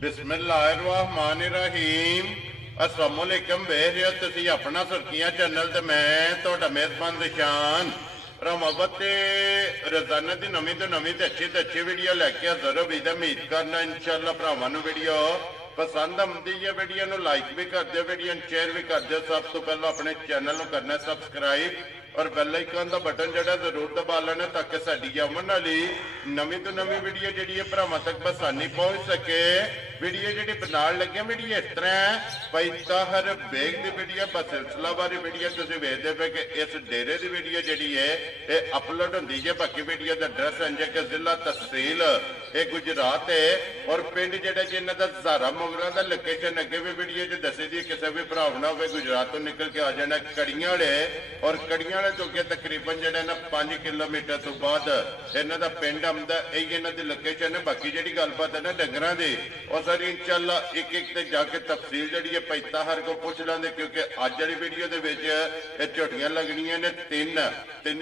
बिस्मिल्लाहिर्रहमानिर्रहीम। अस्सलाम वालेकुम। वेख रहे हो तुसी अपना सुर्खियां चैनल ते मैं तुहाडा मेज़बान निशान रहमत रोजाना की नवी तो नवी तो अच्छी वीडियो लैके हाज़र हो भी उम्मीद करना इंशाअल्लाह भरावां नूं वीडियो पसंद आती है। वीडियो नूं लाइक भी कर दो, वीडियो शेयर भी कर दो। सब तो पहले अपने चैनल नूं करना सबसक्राइब और बेल आइकन का बटन जो जरूर दबा लेना ताकि साडी आवन वाली नवी तो नवी वीडियो जी भरावां तक बसानी पहुँच सके। वीडियो जी बनाने लगे वीडियो इस तरह भाई ताहर बेग की वीडियो बस सिलसिलावारी वीडियो तुम वेखते पे कि इस डेरे की वीडियो जी है ये अपलोड होंगी है। बाकी वीडियो का एड्रैस है कि जिला तहसील ये गुजरात है और पिंड जोड़ा जी इन्हों का ज़ारा मोगरा का लोकेशन अगे भी वीडियो च दसी दी। किसी भी भरा ना हो गुजरात तो निकल के आ जाना कड़ियां वाले और कड़ियां वाले तो अगे तकरीबन जो 5 किलोमीटर तो बाद इन्हों का पिंड आंदा यही इन्हों की लोकेशन है। बाकी जी गलबात है ना डंगर की और सर इंशाअल्लाह एक एक ते जाके तफसील जी है भाई ताहर को पूछ लेंगे क्योंकि अज वाली वीडियो के झोटियां लगनियां ने तीन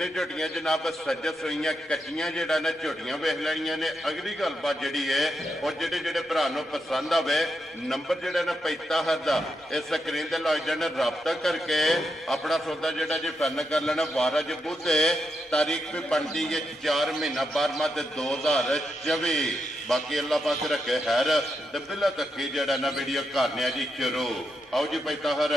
झोटियां जनाब सज्ज सोईया कच्चियां जो ना झोटियां वेख लैनियां ने। अगली गलबात जी है और जोड़े जोड़े भरा पसंद आवे नंबर जो ना भाई ताहर का इस स्क्रीन से लग जाना रबता करके अपना सौदा जोड़ा जी फाइनल कर लेना। 12 ज बुध तारीख भी बनती है 4 महीना 12वां 2024। बाकी अल्लाह पाक रखे खैर तो बिला तक जड़ा ना वीडियो करने जी शुरू। आओ जी भाई ताहर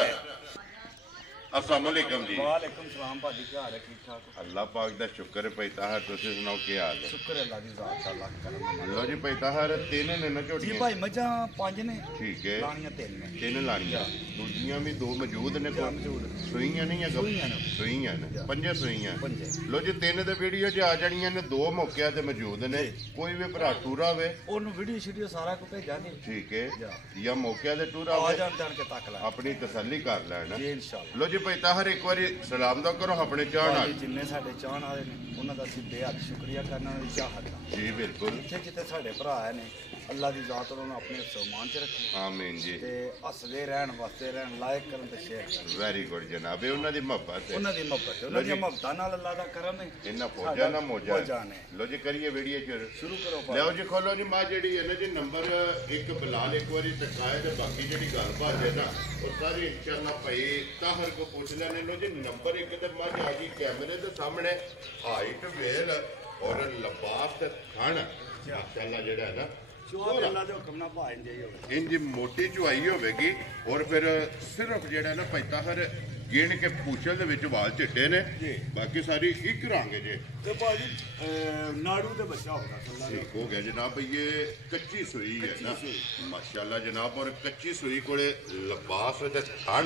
अस्सलाम वालेकुम जी। वालेकुम सलाम भाजी, क्या हाल है? ठीक ठाक? अल्लाह पाक दा शुक्र है भाई ताहर, तुसीं सुनाओ क्या हाल है? शुक्र है अल्लाह दी ज़ात दा, लाख करम है। लो जी भाई ताहर तीन ने ना जी झोटियां? भाई मझां 5 ने, ठीक है, लानियां 3 ने। तीन लानियां, दूजियां भी 2 मौजूद ने कोल? मौजूद। सूईयां नहीं है? सूईयां ने। सूईयां ने, 5 सूईयां। पंजे। लो जी तीन दे वीडियो च आ जानियां ने, 2 मौके ते मौजूद ने। कोई भी भरा टूरा वे ओनू वीडियो शीडियो सारा को भेजांगे। ठीक है, जा। या मौके ते टूरा आ वे जान के तक ला अपनी तसल्ली कर लेना जी इंशाअल्लाह। लो जी भाई ताहर एक बार सलाम दा करो अपने चाहन भाई जिन्ने साडे चाहन वाले ने उन्हां दा असीं बेहद शुक्रिया करना उन्हां दी चाहत दा। जी बिल्कुल, जिथे जिथे साडे भरा ने अल्लाह दी ज़ात उन्होंने अपने सम्मान च रखे आमीन जी। ते हसदे रहन वसदे रहन, लाइक करन ते शेयर करन। वेरी गुड जनाब, ये उन्हां दी मोहब्बत है, उन्हां दी मोहब्बत है, उन्हां दी मोहब्बतां नाल अल्लाह दा करम है। इन्ना फौजा ना मौजा ने। लो जी करिए वीडियो शुरू करो लो जी खोलो जी मां जी है ना जी नंबर एक बिलाल एक बार टकाए तो बाकी जी गलबात है ना वो सारी इंशाअल्लाह भाई ताहर को पूछ लेने। लो जी नंबर एक तो मां आ गई कैमरे के सामने, हाइट वेल और लबास खान माशाअल्लाह जेड़ा है ना इंज मोटी चुआई होगी और फिर सिर्फ जेड़ा ना भाई ताहर गिन के पूछल दे विच वाल चिट्टे ने, बाकी सारी एक रंग जे ते भाजी नाड़ू ते बच्चा होगा ठीक हो गया जनाब। ये कच्ची सुई है ना माशाल्लाह जनाब, और कच्ची सुई कोले लिबास ते थन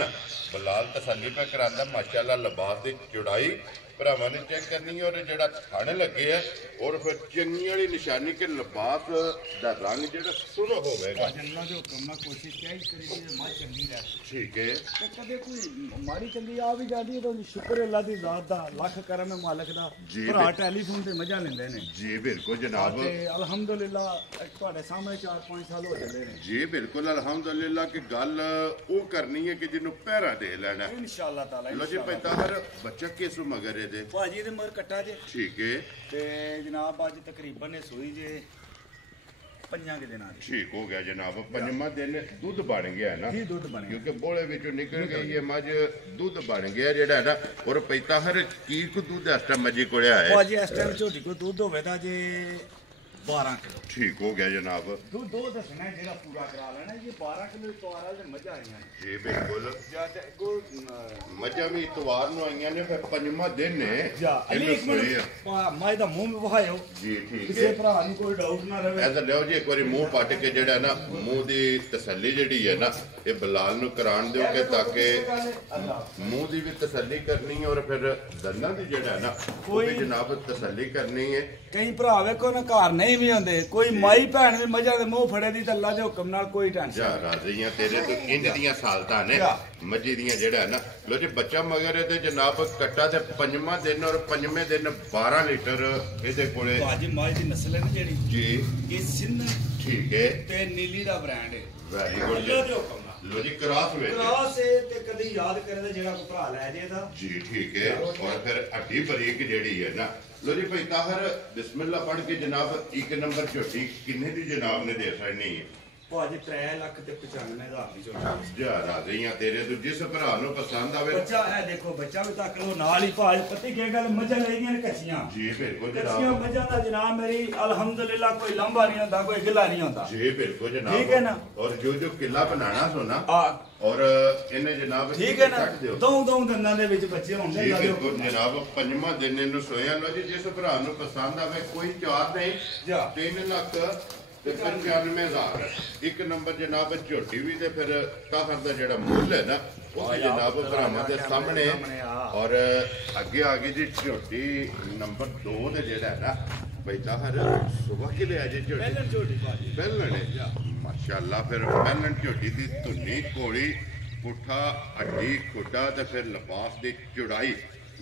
बिलाल तसल्ली पे करांदा माशाल्लाह। लिबास दी चौड़ाई भरावां ने चेक करनी है और जेड़ा थन लगे है और फिर चंगी वाली निशानी के लिबास दा रंग जेड़ा सुर होवेगा। अल्लाह दे हुक्म नाल कोशिश क्या ही करी कि मां चंगी रहे। ठीक है, ते कदे कोई माड़ी चंगी आ भी जाती है तो शुक्र है अल्लाह दी ज़ात दा, लख करम है मालिक दा। भरा टेलीफोन ते मजा लेंदे ने जी बिल्कुल जनाब, ते अल्हम्दुलिल्लाह तुहाडे सामने 4-5 साल हो चले ने जी बिल्कुल अल्हम्दुलिल्लाह की गल वो करनी है कि जिन्हों पैरा दे लेना इंशाअल्लाह ताला। लो जी भाई ताहर बच्चा किस मगर है दे? भाजी दे मगर कट्टा जे ठीक है, ते जनाब अज तकरीबन सोई जे 5 के दिन ठीक हो गया जनाब। 5वां दिन दुध बन गया है ना जी, दुध बन गया क्योंकि बोले विचों निकल गई ये मझ दुध बन गया जेड़ा है ना। और भाई ताहर की को दूध इस टाइम मजी कोले आया? भाजी इस टाइम झोटी को दूध होवे दा जे 12 किलो। ठीक हो गया जनाब, दूध दो दसना जेड़ा पूरा करा लेना। ये 12 किलो इतवार वाले मजा आईयां ने जी बिल्कुल। ज्यादा को मजा भी इतवार नु आईयां ने, फिर 5वां दिन है जा अली एक मिनट मां दा मुंह में वहायो जी ठीक किसी है। भरा नु कोई डाउट ना रहे। ऐसा लियो जी एक बार मुंह पट के जेड़ा ना मुंह दी तसल्ली जेड़ी है ना ये बिलाल नु करान दियो के ताकि मुंह दी भी तसल्ली करनी है और फिर दंदां दी जेड़ा है ना कोई जनाब तसल्ली करनी है। कई भरा वेखो ना घर नहीं भी होंदे, कोई माई भैन भी मजा दे मुंह फड़े दी ते अल्लाह दे हुक्म नाल कोई टेंशन जा राजियां तेरे तो इंज दियां सालतां ने मजी दियां जेड़ा है ना। लो जी बच्चा मगर है ते जनाब कट्टा ते 5वां दिन और 5वें दिन 12 लीटर इहदे कोले भाजी माई दी नस्ल है ना जेड़ी जी ये सिंध ठीक है, ते नीली दा ब्रांड है। वेरी गुड अल्लाह दे हुक्म नाल लो जी क्रॉस वे क्रॉस है ते कदी याद करे ते जेड़ा को भरा ले जे दा जी ठीक है। और फिर हड्डी बरीक जेड़ी है ना। लो जी भाई ताहर बिस्मिल्लाह पढ़ के जनाब एक नंबर झोटी किन्ने दी जनाब ने दे सकनी है? ਭਾਜੀ 3,95,000 ਦੀ ਝੋਟੀ ਜਾ ਰਾਜ਼ੀਆਂ ਤੇਰੇ ਤੋਂ ਜਿਸ ਭਰਾ ਨੂੰ ਪਸੰਦ ਆਵੇ। ਬੱਚਾ ਇਹ ਦੇਖੋ ਬੱਚਾ ਵੀ ਤੱਕ ਲੋ ਨਾਲ ਹੀ ਭਾਜ ਪਤੀ ਕੀ ਗੱਲ ਮੱਝਾਂ ਲੈ ਗਈਆਂ ਨੇ ਕੱਚੀਆਂ ਜੀ ਬਿਲਕੁਲ ਕੱਚੀਆਂ ਜਨਾਬ। ਮੱਝਾਂ ਦਾ ਜਨਾਬ ਮੇਰੀ ਅਲਹਮਦੁਲਿਲਾ ਕੋਈ ਲੰਬਾ ਨਹੀਂ ਹੁੰਦਾ ਕੋਈ ਗਿੱਲਾ ਨਹੀਂ ਹੁੰਦਾ ਜੀ ਬਿल्कुल जनाब। ठीक है ना? और जो किला बनाना सो ना और इन्हें जनाब ठीक है ना ਦੋ ਦੰਦਾਂ ਦੇ ਵਿੱਚ ਬੱਚੇ ਹੁੰਦੇ जी बिल्कुल जनाब। पंजवां दिन इन्हू सोया लो जी जिस भरा नू पसंद आवे कोई चार नहीं जा 3 ਲੱਖ ਤੇ 95,000 ਇੱਕ ਨੰਬਰ ਜਨਾਬ ਝੋਟੀ ਵੀ ਤੇ ਫਿਰ ਤਾਹਰ ਦਾ ਜਿਹੜਾ ਮੁੱਲ ਹੈ ਨਾ ਉਹ ਵੀ ਜਨਾਬ ਭਰਾਵਾਂ ਦੇ ਸਾਹਮਣੇ। ਔਰ ਅੱਗੇ ਆ ਗਈ ਜੀ ਝੋਟੀ ਨੰਬਰ 2 ਦੇ ਜਿਹੜਾ ਹੈ ਨਾ ਬਈ ਤਾਹਰ ਸਵੇਰ ਕਿ ਲਿਆ ਜੇ ਝੋਟੀ ਝੋਟੀ ਭਾਜੀ ਪਹਿਲਣੇ ਮਾਸ਼ਾਅੱਲਾ। ਫਿਰ ਪਹਿਲਣ ਝੋਟੀ ਦੀ ਧੁੰਨੀ ਕੋੜੀ ਪੁੱਠਾ ਅੱਡੀ ਖੁੱਡਾ ਤੇ ਫਿਰ ਲਿਬਾਸ ਦੀ ਚੁੜਾਈ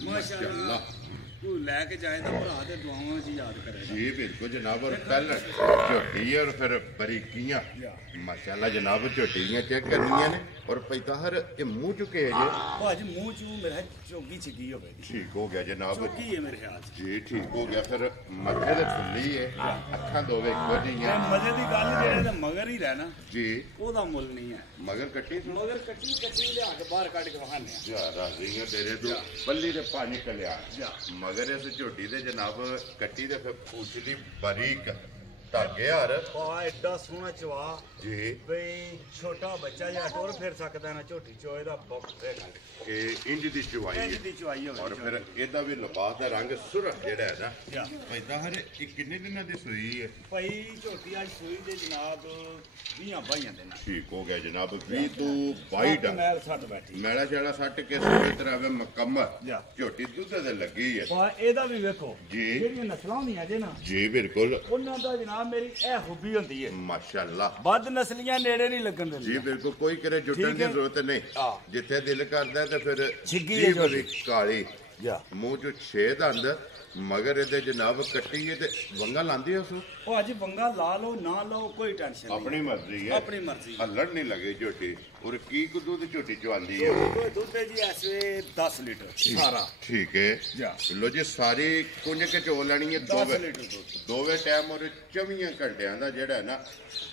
ਮਾਸ਼ਾਅੱਲਾ। ਤੂੰ ਲੈ ਕੇ ਜਾਏ ਤਾਂ ਭਰਾ ਤੇ ਦੁਆਵਾਂ ਵਿੱਚ ਯਾਦ ਕਰੇਗਾ जी बिल्कुल जनाब। और पहले झोटी है और फिर बरीकियां माशाल्लाह जनाब झोटी दियां चेक करनियां ने। और पैताहर ये मुंह चुके है जी ਭਾਜੀ ਮੂੰਹ ਚੂ ਮੇਰਾ ਚੋਗੀ ਚਿੱਗੀ ਹੋਵੇ ठीक हो गया जनाब ਚੋਗੀ ਹੈ ਮੇਰੇ ਖਿਆਲ ਚ जी ठीक हो गया। फिर मथे दे फुल्ली है अखां दोवे इक्को जिहियां ਇਹ ਮਜ਼ੇ ਦੀ ਗੱਲ ਜਿਹੜੇ ਤੇ ਮਗਰ ਹੀ ਰਹਿਣਾ जी ਉਹਦਾ ਮੁੱਲ ਨਹੀਂ ਹੈ मगर कट्टी सी ਮਗਰ ਕੱਟੀ ਲਿਆ ਕੇ ਬਾਹਰ ਕੱਢ ਕੇ ਵਹਾਨੇ ਆ जा राजियां तेरे तो बल्ली दे पानी कलिया मगर इस झोटी दे जनाब कट्टी दे फिर पूछली बारीक धागे यार ਆ ਐਡਾ ਸੋਹਣਾ ਚਵਾ जी ਬਈ ਛੋਟਾ ਬੱਚਾ ਜਾਂ ਟੁਰ ਫਿਰ ਸਕਦਾ ਨਾ ਝੋਟੀ ਚੋਏ ਦਾ ਬੋਕਰੇ ਕੱਢ के इंज दी चुवाई ਇੰਜ है। ਦੀ ਚਵਾਈ ਹੋਵੇ और फिर ਇਹਦਾ ਵੀ ਲਿਬਾਸ ਦਾ ਰੰਗ ਸੁਰਖ ਜਿਹੜਾ ਹੈ ਨਾ ਜਾ ਪੈਦਾ ਹਰ ਇਹ ਕਿੰਨੇ ਦਿਨਾਂ ਦੀ ਸੂਈ ਹੈ। ਭਾਈ ਝੋਟੀ ਅੱਜ ਸੂਈ ਦੇ ਜਨਾਬ 20 ਬਾਈਆਂ ਦੇ ਨਾਲ ਠੀਕ ਹੋ ਗਿਆ ਜਨਾਬ 20 ਤੋਂ 22 ਡਾ ਮੈਲ ਛੱਡ ਬੈਠੀ ਮੈਲਾ ਛਾਲਾ ਸੱਟ ਕੇ ਸੂਈ ਤਰ੍ਹਾਂ ਵੇ ਮੁਕੰਮਲ ਜਾ ਝੋਟੀ ਦੁੱਧ ਤੇ ਲੱਗੀ ਹੈ ਪਾ ਇਹਦਾ ਵੀ ਵੇਖੋ ਜੀ ਜਿਹੜੀਆਂ ਨਸਲਾਂ ਹੁੰਦੀਆਂ ਜੇ ਨਾ ਜੀ ਬਿਲਕੁਲ ਉਹਨਾਂ ਦਾ ਜਨਾਬ ਮੇਰੀ ਇਹ ਖੂਬੀ ਹੁੰਦੀ ਹੈ ਮਾਸ਼ਾਅੱਲਾ ਵੱਧ ਨਸਲੀਆਂ ਨੇੜੇ ਨਹੀਂ ਲੱਗਣ ਜੀ ਦਿੰਦੀਆਂ ਬਿਲਕੁਲ ਕੋਈ ਕਰੇ ਜੁਟਣ ਠੀਕ ਦੀ ਹੈ। ਜ਼ਰੂਰਤ ਨਹੀਂ ਆ ਜਿੱਥੇ ਦਿਲ ਕਰਦਾ ਤੇ ਫਿਰ ਛਿੱਗੀ ਜੀਭ ਹੈ ਵੀ ਕਾਲੀ ਜਾ ਮੂੰਹ ਚ ਛੇਦ ਅੰਦਰ ਮਗਰ ਇਹਦੇ ਜਨਾਬ ਕੱਟੀ ਹੈ ਤੇ ਵੰਗਾ ਲਾਂਦੀ ਉਸ ਨੂੰ ਉਹ ਅੱਜ ਬੰਗਾ ਲਾ ਲਓ ਨਾ ਲਓ ਕੋਈ ਟੈਨਸ਼ਨ ਨਹੀਂ ਆਪਣੀ ਮਰਜ਼ੀ ਹੈ ਆਪਣੀ ਮਰਜ਼ੀ ਹੱਲਣ ਨਹੀਂ ਲੱਗੇ ਝੋਟੀ ਔਰ ਕੀ ਕੁ ਦੁੱਧ ਝੋਟੀ ਚ ਆਂਦੀ ਹੈ ਕੋਈ ਦੁੱਧ ਹੈ ਜੀ ਐਸੇ 10 ਲੀਟਰ ਸਾਰਾ ਠੀਕ ਹੈ ਜਾ ਲੋ ਜੀ ਸਾਰੀ ਕੁੰਜ ਕੇ ਚੋ ਲੈਣੀ ਹੈ 10 ਲੀਟਰ ਦੁੱਧ ਦੋਵੇਂ ਟਾਈਮ ਔਰ 24 ਘੰਟਿਆਂ ਦਾ ਜਿਹੜਾ ਹੈ ਨਾ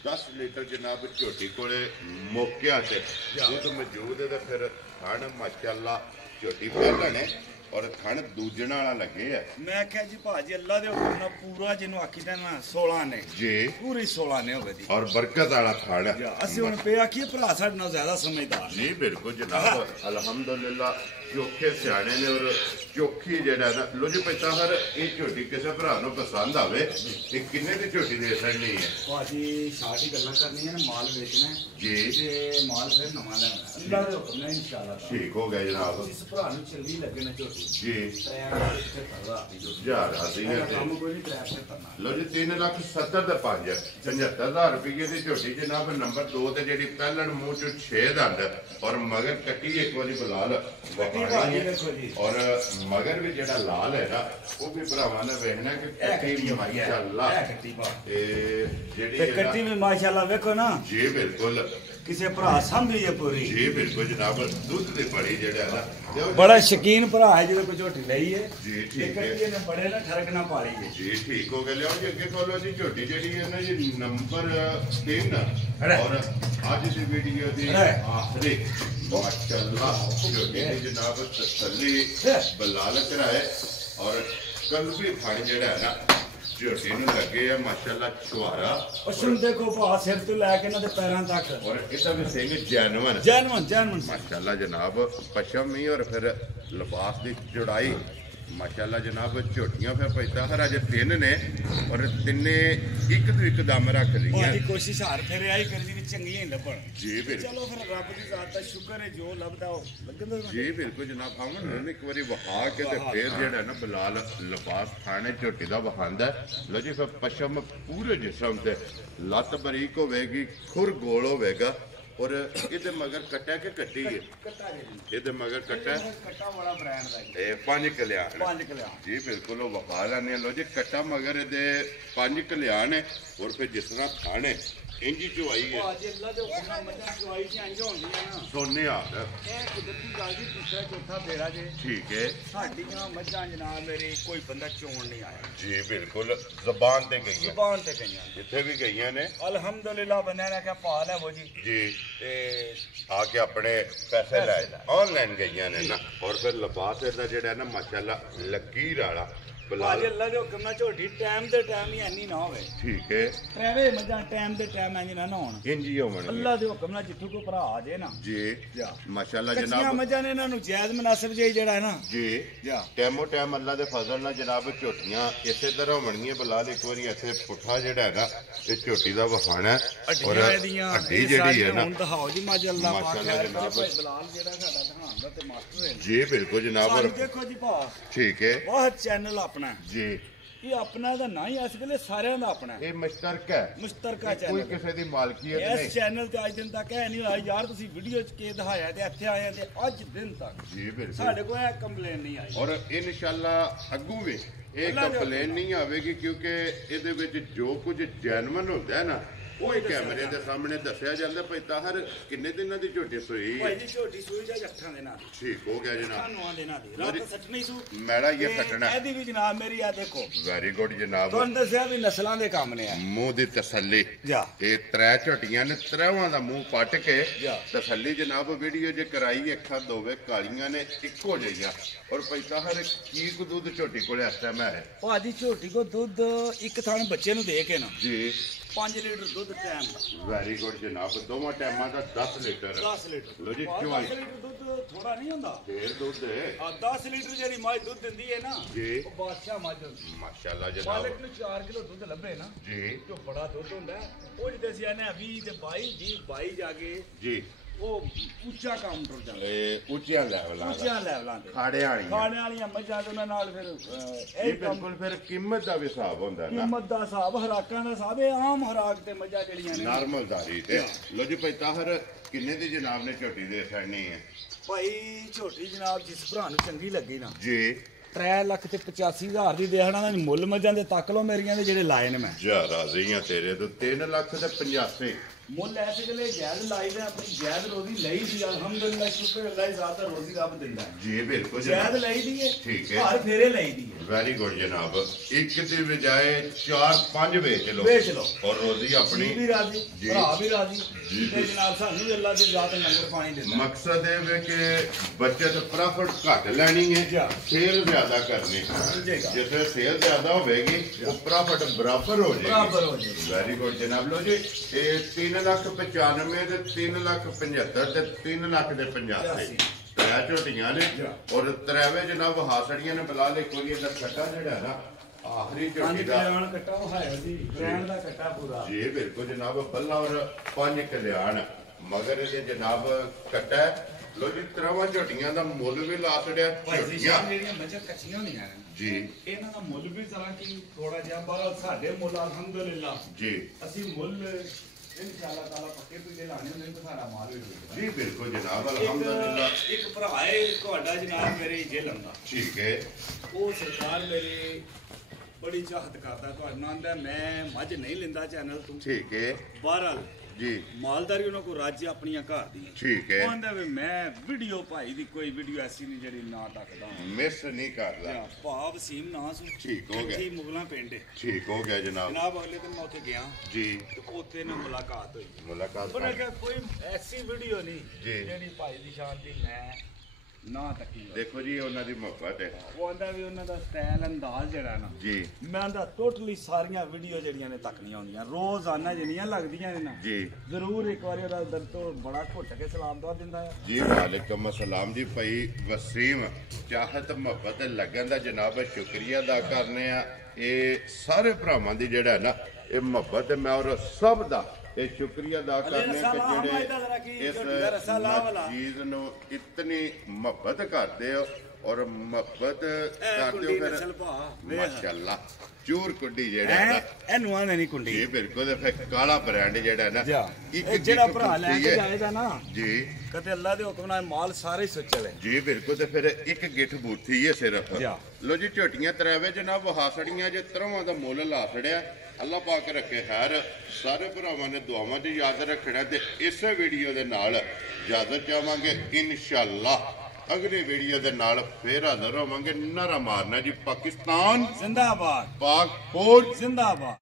10 ਲੀਟਰ ਜਨਾਬ ਝੋਟੀ ਕੋਲੇ ਮੌਕਿਆ ਤੇ ਦੁੱਧ ਮੌਜੂਦ ਹੈ ਤੇ ਫਿਰ ਥਣ ਮਾਸ਼ਾਅੱਲਾ ਝੋਟੀ ਪਹਿਲਣ ਹੈ ਔਰ ਥਣ ਦੂਜਣ ਵਾਲਾ ਲੱਗੇ ਆ ਮੈਂ ਕਿਹਾ ਜੀ ਭਾਜੀ ਅੱਲਾ ਦੇ ਹੁਕਮ ਨਾਲ ਪੂਰਾ ਜਿਹਨੂੰ ਆਖੀਦਾ ਨਾ 16 ਨੇ ਜੀ ਪੂਰੀ 16 ਨੇ ਹੋਵੇ ਦੀ ਔਰ ਬਰਕਤ ਵਾਲਾ ਥਣ ਜਾ ਅਸੀਂ ਹੁਣ ਪੇ ਆਖੀਏ ਭਰਾ ਸਾਡੇ ਨਾਲ ਜ਼ਿਆਦਾ ਸਮਝਦਾਰ ਜੀ ਬਿਲਕੁਲ ਜਨਾਬ ਅਲਹਮਦੁਲਿਲਾ ਚੋਖੇ ਸਿਆਣੇ ਨੇ ਔਰ ਚੋਖੀ ਜਿਹੜਾ ਨਾ ਲੋ ਜੀ ਪੈਸਾ ਹਰ ਇਹ ਝੋਟੀ ਕਿਸੇ ਭਰਾ ਨੂੰ ਪਸੰਦ ਆਵੇ ਇਹ ਕਿੰਨੇ ਦੀ ਝੋਟੀ ਦੇ ਸਕਣੀ ਹੈ ਭਾਜੀ ਸ਼ਾਰਟ ਹੀ ਗੱਲਾਂ ਕਰਨੀਆਂ ਨੇ ਮਾਲ ਵੇਚਣਾ ਹੈ ਜੀ ਤੇ ਮਾਲ ਫਿਰ ਨਵਾਂ ਲੈਣਾ ਅੱਲਾ ਦੇ ਹੁਕਮ ਨਾਲ ਇਨਸ਼ਾਅੱਲਾ ਠੀਕ ਹੋ ਗਿਆ ਜਨਾਬ ਇਸ ਭਰਾ ਨੂੰ ਚੰਗੀ ਲੱਗੇ ਨਾ ਝੋਟੀ ਜੀ ਟਰੈਕ ਤੇ ਕਰਦਾ ਆਪਣੀ ਝੋਟੀ ਜਾ ਰਾਜ਼ੀ ਇਹਦਾ ਹੈ ਕੰਮ ਕੋਈ ਨਹੀਂ ਟਰੈਕ ਤੇ ਕਰਨਾ ਲੋ ਜੀ 3,70,000 ਦੇ 5 75,000 ਰੁਪਏ ਦੀ ਝੋਟੀ ਜਨਾਬ ਨੰਬਰ 2 ਤੇ ਜਿਹੜੀ ਪਹਿਲਣ ਮੂੰਹ ਚ 6 ਦੰਦ ਔਰ ਮਗਰ ਕੱਟੀ ਇੱਕ ਵਾਰੀ ਬਲਾਲ ਭਾਜੀ ਦੇਖੋ ਜੀ ਔਰ ਮਗਰ ਵੀ ਜਿਹੜਾ ਲਾਲ ਹੈ ਨਾ ਉਹ ਵੀ ਭਰਾਵਾਂ ਨੇ ਵੇਖਣਾ ਕਿ ਕੱਟੀ ਮਾਸ਼ਾਅੱਲਾ ਇਹ ਕੱਟੀ ਪਾ ਤੇ ਜਿਹੜੀ ਤੇ ਹੈ ਨਾ- ਕੱਟੀ ਵੀ ਮਾਸ਼ਾਅੱਲਾ ਵੇਖੋ ਨਾ ਜੀ ਬਿਲਕੁਲ ਕਿਸੇ ਭਰਾ ਸਮਝੀਏ ਪੂਰੀ ਜੀ ਬਿਲਕੁਲ ਜਨਾਬ ਦੁੱਧ ਦੇ ਬੜੀ ਜਿਹੜਾ ਹੈ ਨਾ ਤੇ ਉਹ- ਬੜਾ ਸ਼ਕੀਨ ਭਰਾ ਹੈ ਜਿਹਦੇ ਕੋਈ ਝੋਟੀ ਲਈ ਹੈ ਜੀ ਤੇ ਠੀਕ ਹੈ ਕੱਟੀ ਨੇ ਬੜੇ ਨਾ ਠਰਕ ਨਾ ਪਾਲੀ ਹੈ ਜੀ ਠੀਕ ਹੋ ਗਿਆ ਲਿਆਓ ਜੀ ਅੱਗੇ ਖੋਲੋ ਜੀ ਝੋਟੀ ਜਿਹੜੀ ਹੈ ਨਾ ਜੀ ਨੰਬਰ 3 ਅਰੇ। ਔਰ ਅੱਜ ਦੀ ਵੀਡੀਓ ਦੀ ਅਰੇ। ਆਖਰੀ ਮਾਸ਼ਾਅੱਲਾ ਝੋਟੀ ਦੀ ਜਨਾਬ ਤਸੱਲੀ ਬਲਾਲ ਕਰਾਏ ਔਰ ਕਲਬੀ ਫੜ ਜਿਹੜਾ ਹੈ ਨਾ ਝੋਟੀ ਨੂੰ ਲੱਗੇ ਆ ਮਾਸ਼ਾਅੱਲਾ ਛੁਹਾਰਾ ਪਸ਼ੂ ਦੇਖੋ ਭਾ ਸਿਰ ਤੋਂ ਲੈ ਕੇ ਇਹਨਾਂ ਦੇ ਪੈਰਾਂ ਤੱਕ ਔਰ ਇਹਦਾ ਵੀ ਸਿੰਘ ਜੈਨਵਨ ਜੈਨਵਨ माशाल्लाह जनाब पशम ही और फिर लिबास की चौड़ाई माशाल्लाह जनाब झोटियां फिर पैसा हर अज 3 ने और तिने एक तो एक दम रख ली ਭਾਜੀ ਕੋਸ਼ਿਸ਼ ਹਾਰ ਫੇਰੇ ਆਈ ਕਰਦੀ ਵੀ ਚੰਗੀਆਂ ਹੀ ਲੱਭਣ जी बिल्कुल ਚਲੋ ਫਿਰ ਰੱਬ ਦੀ ਜ਼ਾਤ ਦਾ ਸ਼ੁਕਰ ਹੈ ਜੋ ਲੱਭਦਾ ਉਹ ਲੱਗਦਾ जी बिल्कुल जनाब हमन ने एक बारी वहा के ते फिर जेड़ा ना बिलाल लिबास थाने झोटी दा वहांदा लो जी फिर पशम पूरे जिस्म ते लत बरीक होवेगी खुर गोल होवेगा और ਇਹਦੇ ਮਗਰ ਕੱਟਾ ਕਿ ਕੱਟੀ ਹੈ ਕੱਟਾ ਜੀ ਇਹਦੇ ਮਗਰ ਕੱਟਾ ਕੱਟਾ ਵਾਲਾ ਬ੍ਰਾਂਡ ਦਾ ਜੀ ਇਹ 5 ਕਲਿਆਣ 5 ਕਿਲੋ ਜੀ ਬਿਲਕੁਲ ਉਹ ਵਫਾ ਲੈਣੇ ਲੋ ਜੀ ਕੱਟਾ ਮਗਰ ਇਹਦੇ 5 ਕਲਿਆਣ ਹੈ ਔਰ ਫਿਰ ਜਿਸ ਤਰ੍ਹਾਂ ਖਾਣੇ ਇੰਜੀ ਚੁਆਈ ਹੈ ਭਾਜੀ ਅੱਲਾ ਦੇ ਹੁਕਮ ਨਾਲ ਮੱਝਾਂ ਚੁਆਈ ਚ ਇੰਜ ਹੁੰਦੀਆਂ ਨਾ ਸੋਨੇ ਹਾਲ ਇਹ ਕੁਦਰਤੀ ਗੱਲ ਦੀ ਤੀਸਰਾ ਚੌਥਾ ਫੇਰਾ ਜੇ ਠੀਕ ਹੈ ਸਾਡੀਆਂ ਮੱਝਾਂ ਜਨਾਬ ਮੇਰੀ ਕੋਈ ਬੰਦਾ ਚੋਣ ਨਹੀਂ ਆਇਆ ਜੀ ਬਿਲਕੁਲ ਜ਼ਬਾਨ ਤੇ ਗਈਆਂ ਜ਼ੁਬਾਨ ਤੇ ਗਈਆਂ ਜਿੱਥੇ ਵੀ ਗਈਆਂ ਨੇ ਅਲਹਮਦੁਲਿਲਾ ਬੰਦਿਆਂ ਨੇ ਕਿਹਾ ਪਾ ਲੈ ਵੋ ਜੀ ਜੀ ਤੇ ਆ ਕੇ ਆਪਣੇ ਪੈਸੇ ਲੈ ਆਨਲਾਈਨ ਗਈਆਂ ਨੇ ਨਾ ਔਰ ਫਿਰ ਲਿਬਾਸ ਇਹਦਾ ਜਿਹੜਾ ਨਾ ਮਾਸ਼ਾਅੱਲਾ ਲਕੀਰ ਵਾਲਾ ਭਾਜੀ ਅੱਲਾ ਦੇ ਹੁਕਮ ਨਾਲ ਝੋਟੀ ਟਾਈਮ ਦੇ ਟਾਈਮ ਹੀ ਐਨੀ ਨਾ ਹੋਵੇ ਠੀਕ ਹੈ ਟਰੈਵੇ ਮੱਝਾਂ ਟਾਈਮ ਦੇ ਟਾਈਮ ਇੰਜ ਨਾ ਹੋਣ ਇੰਜੀ ਹੋਣ ਅੱਲਾ ਦੇ ਹੁਕਮ ਨਾਲ ਜਿੱਥੋਂ ਕੋ ਭਰਾ ਆ ਜੇ ਨਾ ਜੀ ਮਾਸ਼ਾਅੱਲਾ ਕੱਚੀਆਂ ਜਨਾਬ ਮੱਝਾਂ ਨੇ ਇਹਨਾਂ ਨੂੰ ਜਾਇਜ਼ ਮਨਾਸਬ ਜੇ ਜਿਹੜਾ ਹੈ ਨਾ ਜੀ ਜਾ ਟੈਮੋ ਟੈਮ ਅੱਲਾ ਦੇ ਫਜ਼ਲ ਨਾਲ ਜਨਾਬ ਝੋਟੀਆਂ ਇਸੇ ਤਰ੍ਹਾਂ ਬਣੀਆਂ ਬਲਾਲ ਇੱਕ ਵਾਰੀ ਇੱਥੇ ਪੁੱਠਾ ਜਿਹੜਾ ਹੈ ਨਾ ਇਹ ਝੋਟੀ ਦਾ ਵਹਾਣਾ ਅੱਡੀਆਂ ਇਹਦੀਆਂ ਹੱਡੀ ਜਿਹੜੀ ਹੈ ਨਾ ਹੁਣ ਦਿਖਾਓ ਜੀ ਮਾਜ ਅੱਲਾ ਪਾਕ ਮਾਸ਼ਾਅੱਲਾ ਹੈ ਜਨਾਬ। ਭਾਈ ਬਲਾਲ ਜਿਹੜਾ ਸਾਡਾ ਦਿਖਾਉਣ ਦਾ ਤੇ ਮਾਸਟਰ ਹੈ ਜੀ ਬਿਲਕੁਲ ਜਨਾਬ ਸਾਨੂੰ ਔਰ ਦੇਖੋ ਜੀ ਭਾ ਠੀਕ ਹੈ ਬਹੁਤ ਚੈਨਲ ਆਪਣਾ ਜੀ ਇਹ ਆਪਣਾ ਦਾ ਨਾ ਹੀ ਇਸ ਵੇਲੇ ਸਾਰਿਆਂ ਦਾ ਆਪਣਾ ਹੈ ਇਹ ਮੁਸ਼ਤਰਕ ਹੈ ਮੁਸ਼ਤਰਕਾ ਕੋਈ ਚੈਨਲ ਕਿਸੇ ਦੀ ਮਾਲਕੀਅਤ ਇਸ ਨਹੀਂ ਚੈਨਲ ਤੇ ਅੱਜ ਦਿਨ ਤੱਕ ਇਹ ਨਹੀਂ ਹੋਇਆ ਯਾਰ ਤੁਸੀਂ ਵੀਡੀਓ ਚ ਕੀ ਦਿਖਾਇਆ ਤੇ ਇੱਥੇ ਆਏ ਤੇ ਅੱਜ ਦਿਨ ਤੱਕ ਜੀ ਬਿਲਕੁਲ ਸਾਡੇ ਕੋਲ ਇਹ ਕੰਪਲੇਨ ਨਹੀਂ ਆਈ ਔਰ ਇਨਸ਼ਾਅੱਲਾ ਅੱਗੂ ਵੀ ਇਹ ਅੱਲਾ ਦੇ ਕੰਪਲੇਨ ਨਹੀਂ ਆਵੇਗੀ ਕਿਉਂਕਿ ਇਹਦੇ ਵਿੱਚ ਜੋ ਕੁਝ ਜੈਨੂਇਨ ਹੁੰਦਾ ਹੈ ਨਾ ਉਹ ਹੀ ਕੈਮਰੇ ਦੇ ਸਾਹਮਣੇ ਦੱਸਿਆ ਜਾਂਦਾ ਭਾਈ ਤਾਹਰ ਕਿੰਨੇ ਦਿਨਾਂ ਦੀ ਝੋਟੀ ਸੋਈ ਭਾਈ ਜੀ ਛੋਟੀ ਸੂਈ ਜਾਂ ਅੱਠਾਂ ਦੇ ਨਾਲ ਠੀਕ ਹੋ ਗਿਆ ਜਨਾਬ ਸਾਨੂੰ ਦੇ ਨਾਲ ਰਾਤ ਸੱਚ ਨਹੀਂ ਸੂ ਮੈੜਾ ਇਹ ਫਟਣਾ ਇਹਦੀ ਵੀ ਜਨਾਬ ਮੇਰੀ ਆ ਦੇਖੋ ਵੈਰੀ ਗੁੱਡ ਜਨਾਬ ਤੁਹਾਨੂੰ ਦੱਸਿਆ ਵੀ ਨਸਲਾਂ ਦੇ ਕੰਮ ਨੇ ਆ ਮੂੰਹ ਦੀ ਤਸੱਲੀ ਜਾ ਇਹ ਤਰੇ ਝੋਟੀਆਂ ਨੇ ਤਰੇਵਾਂ ਦਾ ਮੂੰਹ ਪੱਟ ਕੇ ਜਾ। ਤਸੱਲੀ ਜਨਾਬ ਵੀਡੀਓ ਜੇ ਕਰਾਈ ਅੱਖਾਂ ਦੋਵੇਂ ਕਾਲੀਆਂ ਨੇ ਇੱਕੋ ਜਿਹੀਆਂ ਔਰ ਭਾਈ ਤਾਹਰ ਕੀ ਕੁ ਦੁੱਧ ਝੋਟੀ ਕੋਲੇ ਇਸ ਟਾਈਮ ਹੈ ਭਾਜੀ ਝੋਟੀ ਕੋ ਦੁੱਧ ਇੱਕ ਥਾਂ ਬੱਚੇ ਨੂੰ ਦੇ ਕੇ ਨਾ ਜੀ 5 ਲੀਟਰ ਦੁੱਧ ਟਾਈਮ ਦਾ ਵੈਰੀ ਗੁੱਡ ਜਨਾਬ ਦੋਵਾਂ ਟਾਈਮਾਂ ਦਾ 10 ਲੀਟਰ 10 ਲੀਟਰ ਲੋ ਜੀ 10 ਚੁਆਈ ਲੀਟਰ ਦੁੱਧ ਥੋੜਾ ਨਹੀਂ ਹੁੰਦਾ ਢੇਰ ਦੁੱਧ ਹੈ ਆ 10 ਲੀਟਰ ਜਿਹੜੀ ਮੱਝ ਦੁੱਧ ਦਿੰਦੀ ਹੈ ਨਾ ਜੀ ਉਹ ਬਾਦਸ਼ਾਹ ਮੱਝ ਹੁੰਦੀ ਮਾਸ਼ਾਅੱਲਾ ਜਨਾਬ ਮਾਲਕ ਨੂੰ 4 ਕਿਲੋ ਦੁੱਧ ਲੱਭੇ ਨਾ ਜੀ ਜੋ ਬੜਾ ਦੁੱਧ ਹੁੰਦਾ ਹੈ, ਉਹ ਜਿੱਦੇ ਸੀ ਆਨੇ 20 ਤੇ 22 ਜੀ 22 ਜਾ ਕੇ ਜੀ ਉਹ ਉੱਚਾ ਕਾਊਂਟਰ ਜਾਂਦਾ ਇਹ ਉੱਚੀਆਂ ਲੈਵਲਾਂ ਦਾ ਉੱਚਿਆਂ ਲੈਵਲਾਂ ਤੇ ਖਾੜੇ ਵਾਲੀਆਂ ਖਾਣੇ ਵਾਲੀਆਂ ਮੱਝਾਂ ਤੇ ਉਹਨਾਂ ਨਾਲ ਫਿਰ ਇਹ ਇਹ ਕੰਮ ਬਿਲਕੁਲ ਫਿਰ ਕੀਮਤ ਦਾ ਵੀ ਹਿਸਾਬ ਹੁੰਦਾ ਨਾ ਕੀਮਤ ਦਾ ਹਿਸਾਬ ਹਰਾਕਾਂ ਦਾ ਹਿਸਾਬ ਇਹ ਆਮ ਹਰਾਕ ਤੇ ਮੱਝਾਂ ਜਿਹੜੀਆਂ ਨੇ ਨਾਰਮਲ ਦਾਰੀ ਤੇ ਲੋ ਜੀ ਭਾਈ ਤਾਹਰ ਕਿੰਨੇ ਦੀ ਜਨਾਬ ਨੇ ਝੋਟੀ ਦੇ ਛੜਨੀ ਹੈ ਭਾਈ ਝੋਟੀ ਜਨਾਬ ਜਿਸ ਭਰਾ ਨੂੰ ਚੰਗੀ ਲੱਗੀ ਨਾ ਜੀ 3 ਲੱਖ ਤੇ 85,000 ਦੀ ਦੇਖਣਾ ਦਾ ਮੁੱਲ ਮੱਝਾਂ ਦੇ ਤੱਕ ਲੋ ਮੇਰੀਆਂ ਦੇ ਜਿਹੜੇ ਲਾਏ ਨੇ ਮੈਂ ਜਾ ਰਾਜ਼ੀਆਂ ਤੇਰੇ ਤੋਂ 3 ਲੱਖ ਤੇ 85 ਮੁੱਲ ਐਸੇ ਗਲੇ ਜਾਇਜ਼ ਲਾਈ ਦੇ ਆਪਣੀ ਜਾਇਜ਼ ਰੋਜ਼ੀ ਲਈ ਦੀ ਅਲਹਮਦੁਲਿਲਾ ਸ਼ੁਕਰ ਅੱਲਾਹ ਜ਼ਾਤ ਰੋਜ਼ੀ ਰੱਬ ਦਿੰਦਾ ਹੈ ਜੀ ਬਿਲਕੁਲ ਜਾਇਜ਼ ਜਨਾਬ ਲਈ ਦੀ ਹੈ ਠੀਕ ਹੈ। ਘਰ ਫੇਰੇ ਲਈ ਦੀ ਹੈ ਵੈਰੀ ਗੁੱਡ ਜਨਾਬ ਇੱਕ ਦੀ ਬਜਾਏ 4-5 ਵੇਚ ਲਓ ਵੇਚ ਲਓ ਔਰ ਰੋਜ਼ੀ ਜੀ ਆਪਣੀ ਵੀ ਰਾਜ਼ੀ ਜੀ। ਭਰਾ ਵੀ ਰਾਜ਼ੀ ਜੀ। ਤੇ ਜਨਾਬ ਸਾਨੂੰ ਵੀ ਅੱਲਾਹ ਦੀ ਜ਼ਾਤ ਲੰਗਰ ਪਾਣੀ ਦਿੰਦਾ ਮਕਸਦ ਇਹ ਵੇ ਕਿ ਬੱਚਤ ਪ੍ਰੋਫਿਟ ਘੱਟ ਲੈਣੀ ਹੈ ਜਾ। ਸੇਲ ਜ਼ਿਆਦਾ ਕਰਨੀ ਜੇਗਾ। ਜਿਵੇਂ ਸੇਲ ਜ਼ਿਆਦਾ ਹੋਵੇਗੀ ਉਹ ਪ੍ਰੋਫਿਟ ਬਰਾਬਰ ਹੋ ਬਰਾਬਰ ਜਾਏਗੀ ਹੋ ਜਾਏਗੀ ਵੈਰੀ ਗੁੱਡ ਜਨਾਬ ਲੋ ਜੀ ਇਹ 3,95,000 ਤੇ 3,75,000 ਤੇ 3,00,000 ਦੇ 85 ਤਰੇ ਝੋਟੀਆਂ ਨੇ ਔਰ ਤਰੇਵੇਂ ਜਨਾਬ ਹਾਸੜੀਆਂ ਨੇ ਬੁਲਾ ਲੈ ਕੋਈ ਇਹਦਾ ਛੱਟਾ ਜਿਹੜਾ ਨਾ ਆਖਰੀ ਪੰਜ ਝੋਟੀ ਦਾ ਕਲਿਆਣ ਕੱਟਾ ਹੋਇਆ ਸੀ ਰਹਿਣ ਦਾ ਕੱਟਾ ਪੂਰਾ ਜੀ ਬਿਲਕੁਲ ਜਨਾਬ ਬੱਲਾ ਔਰ 5 ਕਲਿਆਣ ਮਗਰ ਇਹਦੇ ਜਨਾਬ ਕੱਟਾ ਹੈ। ਲੋ ਜੀ ਤਰ੍ਹਾਂ ਝੋਟੀਆਂ ਦਾ ਮੁੱਲ ਵੀ ਲਾ ਛੜਿਆ ਭਾਈ ਜੀ ਝੋਟੀਆਂ ਸਾਹਿਬ ਜਿਹੜੀਆਂ ਮੱਝਾਂ ਕੱਚੀਆਂ ਹੁੰਦੀਆਂ ਨੇ ਜੀ ਇਹਨਾਂ ਦਾ ਮੁੱਲ ਵੀ ਜ਼ਰਾ ਕੀ ਥੋੜਾ ਜਿਹਾ ਪਰ ਸਾਡੇ ਮੁੱਲ ਅਲਹਮਦੁਲਿਲਾ ਜੀ ਅਸੀਂ ਮੁੱਲ ਇਨਸ਼ਾਅੱਲਾ ਤਾਲਾ ਪੱਕੇ ਪੀਲੇ ਲਾਣੇ ਹੁੰਦੇ ਤਾਂ ਸਾਡਾ ਮਾਲ ਵੀ ਹੋਵੇਗਾ ਜੀ ਬਿਲਕੁਲ ਜਨਾਬ ਅਲਹਮਦੁਲਿਲਾ ਇੱਕ ਭਰਾ ਹੈ ਤੁਹਾਡਾ ਜਨਾਬ ਮੇਰੇ ਜੇਲ੍ਹ ਦਾ ਠੀਕ ਹੈ ਉਹ ਸਰਕਾਰ ਮੇਰੇ ਬੜੀ ਚਾਹਤ ਕਰਦਾ ਤੁਹਾਡੇ ਨਾਲ ਆਂਦਾ ਮੈਂ ਮੱਝ ਨਹੀਂ ਲੈਂਦਾ ਚੈਨਲ ਤੋਂ ਠੀਕ ਹੈ ਬਹਰਹਾਲ ਜੀ ਮਾਲਦਾਰੀ ਉਹਨਾਂ ਕੋ ਰਾਜ ਆਪਣੀਆਂ ਘਰ ਦੀ ਠੀਕ ਹੈ ਉਹ ਆਂਦਾ ਵੀ ਮੈਂ ਵੀਡੀਓ ਭਾਈ ਦੀ ਕੋਈ ਵੀਡੀਓ ਐਸੀ ਨਹੀਂ ਜਿਹੜੀ ਨਾ ਤੱਕਦਾ ਮਿਸ ਨਹੀਂ ਕਰਦਾ ਭਾਵ ਵਸੀਮ ਨਾ ਸੁਣ ਠੀਕ ਹੋ ਗਿਆ। ਮੁਗਲਾਂ ਪਿੰਡ ਠੀਕ ਹੋ ਗਿਆ ਜਨਾਬ ਜਨਾਬ ਅਗਲੇ ਦਿਨ ਮੈਂ ਉੱਥੇ ਗਿਆ ਜੀ ਤੇ ਉੱਥੇ ਨਾਲ ਮੁਲਾਕਾਤ ਹੋਈ ਮੁਲਾਕਾਤ ਉਹਨੇ ਕਿਹਾ ਕੋਈ ਐਸੀ ਵੀਡੀਓ ਨਹੀਂ ਜੀ। ਜਿਹੜੀ ਭਾਈ ਦੀ ਸ਼ਾਨ ਦੀ ਮੈਂ ਨਾ ਤੱਕੀ ਹੋਵੇ। ਦੇਖੋ ਜੀ ਉਹਨਾਂ ਦੀ ਮੁਹੱਬਤ ਹੈ ਉਹ ਆਂਦਾ ਵੀ ਉਹਨਾਂ ਦਾ ਸਟਾਈਲ ਅੰਦਾਜ਼ ਜਿਹੜਾ ਨਾ ਜੀ ਮੈਂ ਆਂਦਾ ਟੋਟਲੀ ਸਾਰੀਆਂ ਵੀਡੀਓ ਜਿਹੜੀਆਂ ਨੇ ਤੱਕਣੀਆਂ ਹੁੰਦੀਆਂ ਰੋਜ਼ਾਨਾ ਜਿਹੜੀਆਂ ਲੱਗਦੀਆਂ ਨੇ ਨਾ ਜੀ ਜ਼ਰੂਰ ਇੱਕ ਵਾਰੀ ਉਹਦਾ ਦਰ ਤੋਂ ਬੜਾ ਘੁੱਟ ਕੇ ਸਲਾਮ ਦੁਆ ਦਿੰਦਾ ਹੈ ਜੀ ਵਾਲੇਕੁਮ ਅਸਲਾਮ ਜੀ ਭਾਈ ਵਸੀਮ ਚਾਹਤ ਮੁਹੱਬਤ ਲੱਗਣ ਦਾ ਜਨਾਬ ਸ਼ੁਕਰੀਆ ਅਦਾ ਕਰਨੇ ਆ ਇਹ ਸਾਰੇ ਭਰਾਵਾਂ ਦੀ ਜਿਹੜਾ ਨਾ ਇਹ ਮੁਹੱਬਤ ਮੈਂ ਔਰ ਸਭ ਦਾ ਇਹ ਸ਼ੁਕਰੀਆ ਅਦਾ ਕਰਨੇ ਕਿ ਜਿਹੜੇ ਇਸ ਚੀਜ਼ ਨੂੰ ਇਤਨੀ ਮੁਹੱਬਤ ਕਰਦੇ ਹੋ ਔਰ ਮੁਹੱਬਤ ਕਰਦੇ ਹੋ ਫਿਰ ਮਾਸ਼ਾਅੱਲਾ ਚੂਰ ਕੁੱਡੀ ਜਿਹੜਾ ਨਾ ਇਹਨੂੰ ਆਨੇ ਨਹੀਂ ਕੁੰਡੀ ਇਹ ਬਿਲਕੁਲ ਫਿਰ ਕਾਲਾ ਬ੍ਰਾਂਡ ਜਿਹੜਾ ਨਾ ਇਹ ਜਿਹੜਾ ਭਰਾ ਲੈ ਕੇ ਜਾਏਗਾ ਨਾ ਜੀ ਕਦੇ ਅੱਲਾ ਦੇ ਹੁਕਮ ਨਾਲ ਮਾਲ ਸਾਰੇ ਸੁੱਚਲੇ ਜੀ ਬਿਲਕੁਲ ਤੇ ਫਿਰ ਇੱਕ ਗਿੱਠ ਬੂਥੀ ਹੈ ਸਿਰਫ ਲੋ ਜੀ ਝੋਟੀਆਂ ਤਰਾਵੇ ਜਨਾਬ ਹਾਸੜੀਆਂ ਜੇ ਤਰਵਾਂ ਦਾ ਮੁੱਲ ਲਾ ਛੜਿਆ ਅੱਲਾਹ ਪਾਕ ਰੱਖੇ ਖੈਰ। ਸਾਰੇ ਭਰਾਵਾਂ ਨੇ ਦੁਆਵਾਂ 'ਚ ਯਾਦ ਰੱਖਣਾ ਤੇ ਇਸੇ ਵੀਡੀਓ ਦੇ ਨਾਲ ਇਜਾਜ਼ਤ ਚਾਹਾਂਗੇ। ਇਨਸ਼ਾਅੱਲਾ ਅਗਲੀ ਵੀਡੀਓ ਦੇ ਨਾਲ ਫੇਰ ਹਾਜ਼ਰ ਹੋਵਾਂਗੇ। ਨਾਰਾ ਮਾਰਨਾ ਜੀ ਪਾਕਿਸਤਾਨ ਜ਼ਿੰਦਾਬਾਦ, ਪਾਕ ਫੌਜ ਜ਼ਿੰਦਾਬਾਦ।